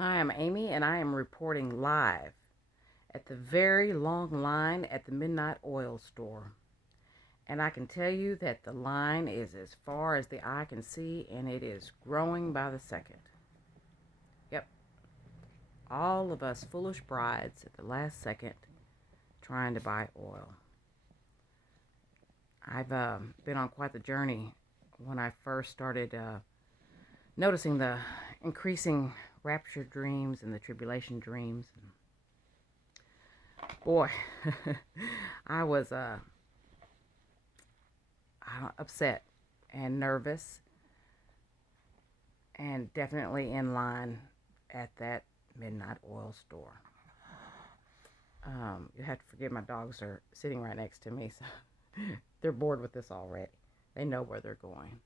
Hi, I'm Amy, and I am reporting live at the very long line at the Midnight Oil store. And I can tell you that the line is as far as the eye can see, and it is growing by the second. Yep, all of us foolish brides at the last second trying to buy oil. I've been on quite the journey when I first started noticing the increasing rapture dreams and the tribulation dreams. Boy, I was upset and nervous and definitely in line at that midnight oil store. You have to forgive my dogs are sitting right next to me, so they're bored with this already. They know where they're going,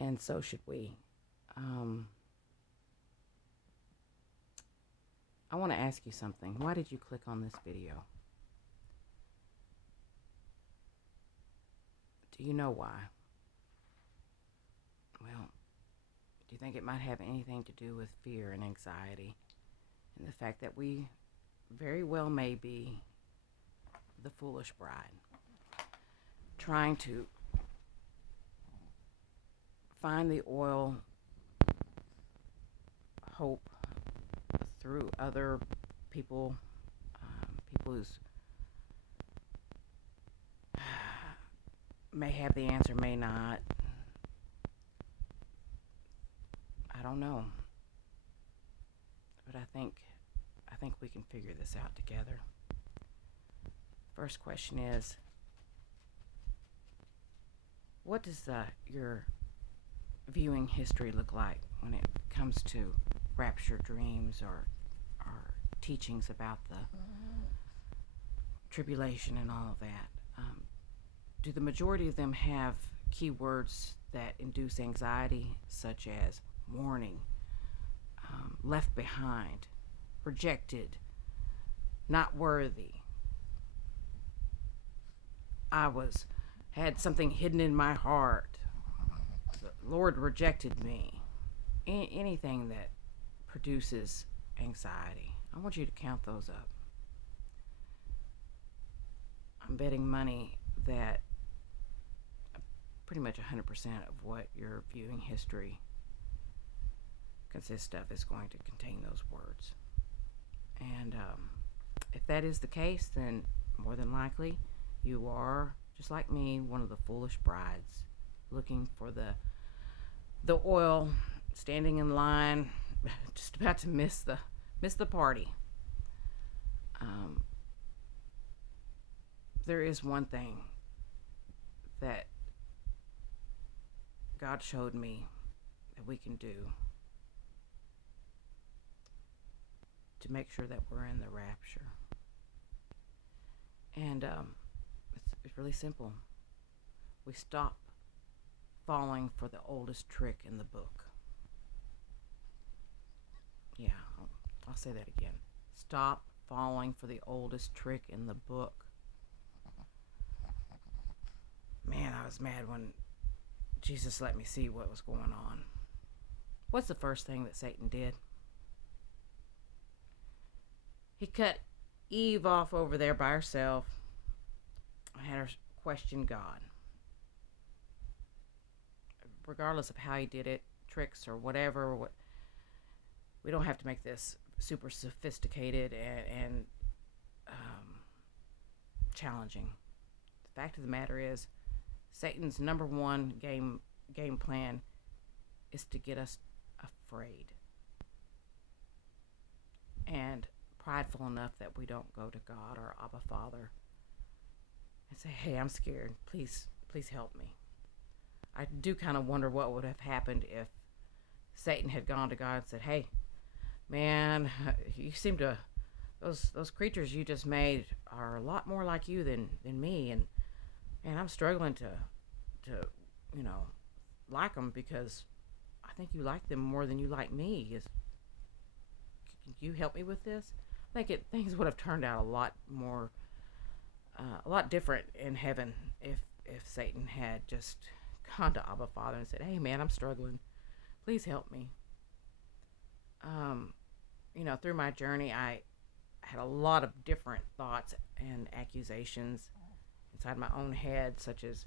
and so should we. I want to ask you something. Why did you click on this video? Do you know why? Well, do you think it might have anything to do with fear and anxiety and the fact that we very well may be the foolish bride trying to find the oil hope through other people, people who's may have the answer, may not. I don't know, but I think we can figure this out together. First question is, what does your viewing history look like when it comes to rapture dreams or teachings about the tribulation and all of that? Do the majority of them have keywords that induce anxiety, such as warning, left behind, rejected, not worthy? Had something hidden in my heart. The Lord rejected me. Anything that produces anxiety. I want you to count those up. I'm betting money that pretty much 100% of what your viewing history consists of is going to contain those words. And if that is the case, then more than likely you are, just like me, one of the foolish brides looking for the oil, standing in line, just about to miss the party. There is one thing that God showed me that we can do to make sure that we're in the rapture. And it's really simple. We stop falling for the oldest trick in the book. Yeah, I'll say that again. Stop falling for the oldest trick in the book. Man, I was mad when Jesus let me see what was going on. What's the first thing that Satan did? He cut Eve off over there by herself and had her question God. Regardless of how he did it, tricks or whatever, we don't have to make this super sophisticated and challenging. The fact of the matter is, Satan's number one game plan is to get us afraid and prideful enough that we don't go to God or Abba Father and say, "Hey, I'm scared. Please help me." I do kind of wonder what would have happened if Satan had gone to God and said, "Hey, man, you seem to those creatures you just made are a lot more like you than me, and I'm struggling to like them because I think you like them more than you like me. Can you help me with this?" I think things would have turned out a lot different in heaven if Satan had just gone to Abba Father and said, "Hey, man, I'm struggling. Please help me." um, through my journey, I had a lot of different thoughts and accusations inside my own head, such as,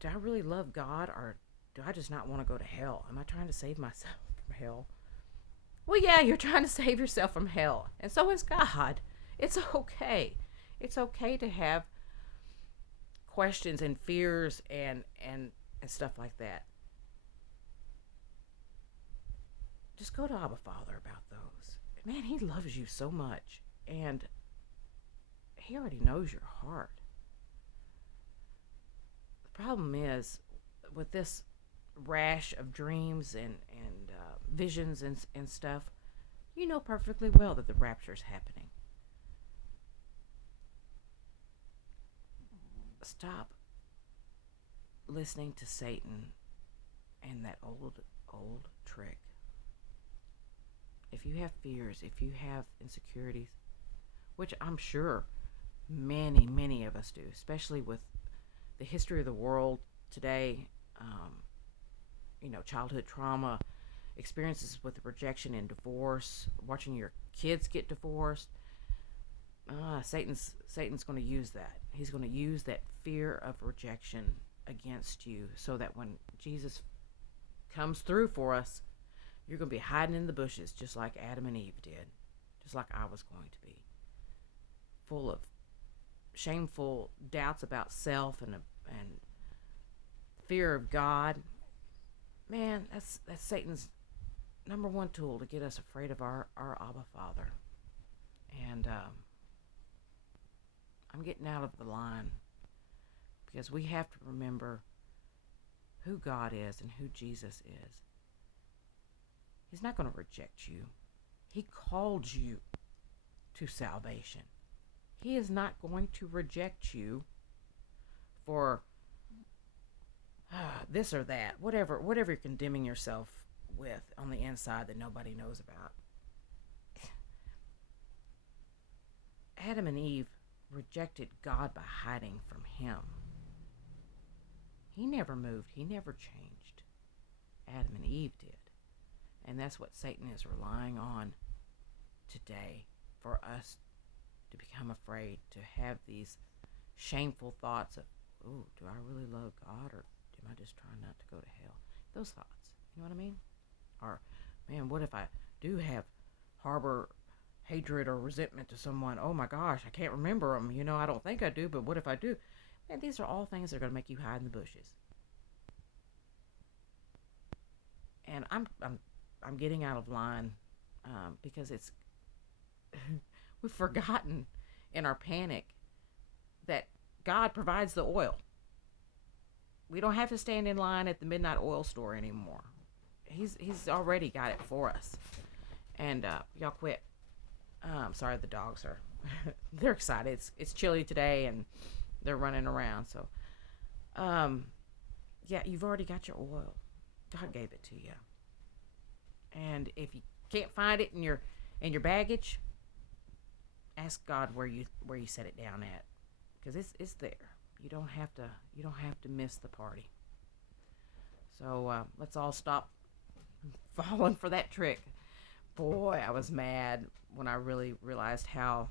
do I really love God, or do I just not want to go to hell? Am I trying to save myself from hell? Well, yeah, you're trying to save yourself from hell, and so is God. It's okay. It's okay to have questions and fears and stuff like that. Just go to Abba Father about those. Man, He loves you so much, and He already knows your heart. The problem is with this rash of dreams and visions and stuff. You know perfectly well that the rapture is happening. Stop listening to Satan and that old trick. If you have fears, if you have insecurities, which I'm sure many of us do, especially with the history of the world today, childhood trauma, experiences with rejection and divorce, watching your kids get divorced. Satan's going to use that. He's going to use that fear of rejection against you, so that when Jesus comes through for us, you're going to be hiding in the bushes, just like Adam and Eve did, just like I was going to be, full of shameful doubts about self and fear of God. Man, that's Satan's number one tool to get us afraid of our Abba Father. And I'm getting out of the line, because we have to remember who God is and who Jesus is. He's not going to reject you. He called you to salvation. He is not going to reject you for this or that, whatever you're condemning yourself with on the inside that nobody knows about. Adam and Eve rejected God by hiding from Him. He never moved. He never changed. Adam and Eve did. And that's what Satan is relying on today, for us to become afraid, to have these shameful thoughts of, ooh, do I really love God, or am I just trying not to go to hell? Those thoughts, you know what I mean? Or, man, what if I do harbor hatred or resentment to someone? Oh my gosh, I can't remember them. I don't think I do, but what if I do? Man, these are all things that are going to make you hide in the bushes. And I'm getting out of line, because it's we've forgotten in our panic that God provides the oil. We don't have to stand in line at the midnight oil store anymore. He's already got it for us. And y'all quit. Sorry, the dogs are they're excited. It's chilly today and they're running around. So, yeah, you've already got your oil. God gave it to you. And if you can't find it in your baggage, ask God where you set it down at, because it's there. You don't have to miss the party. So let's all stop falling for that trick. Boy, I was mad when I really realized how,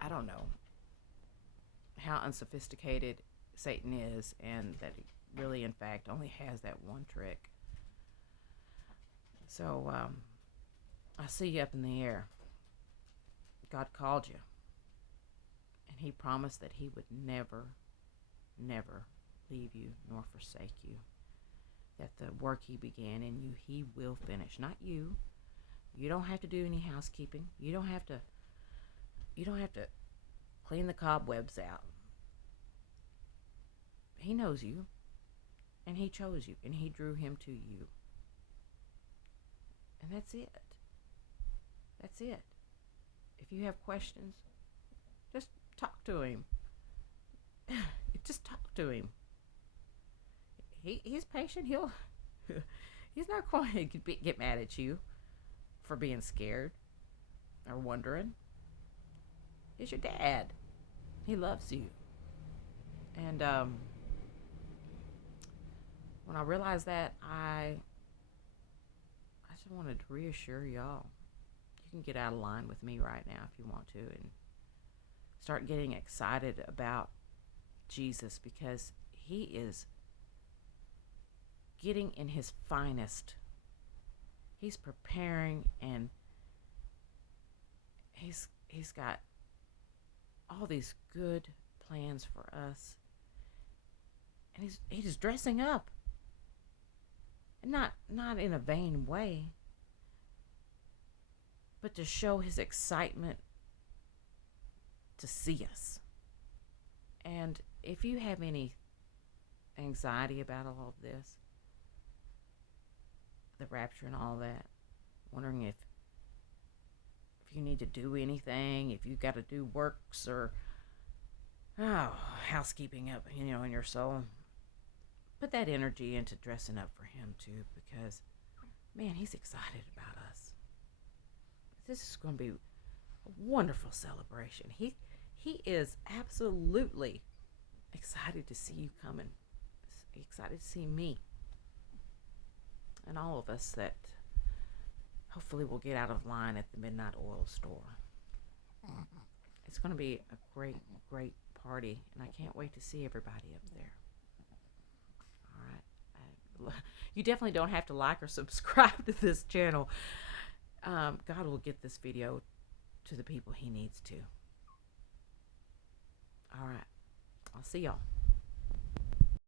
I don't know, how unsophisticated Satan is, and that he really, in fact, only has that one trick. So I see you up in the air. God called you, and He promised that He would never leave you nor forsake you. That the work He began in you, He will finish. Not you. You don't have to do any housekeeping. You don't have to clean the cobwebs out. He knows you, and He chose you, and He drew him to you. And that's it. That's it. If you have questions, just talk to Him. Just talk to Him. He's patient. He's not going to get mad at you for being scared or wondering. He's your dad. He loves you. And when I realized that, I just wanted to reassure y'all. You can get out of line with me right now if you want to and start getting excited about Jesus, because he is getting in his finest. He's preparing, and he's got all these good plans for us. And he's dressing up. And not in a vain way, but to show his excitement to see us. And if you have any anxiety about all of this, the rapture and all that, wondering if you need to do anything, if you got to do works or housekeeping up, in your soul, put that energy into dressing up for him too, because man, he's excited about us. This is going to be a wonderful celebration. He is absolutely excited to see you coming. Excited to see me and all of us that hopefully will get out of line at the midnight oil store. It's going to be a great, great party, and I can't wait to see everybody up there. All right. You definitely don't have to like or subscribe to this channel. God will get this video to the people he needs to. All right. I'll see y'all.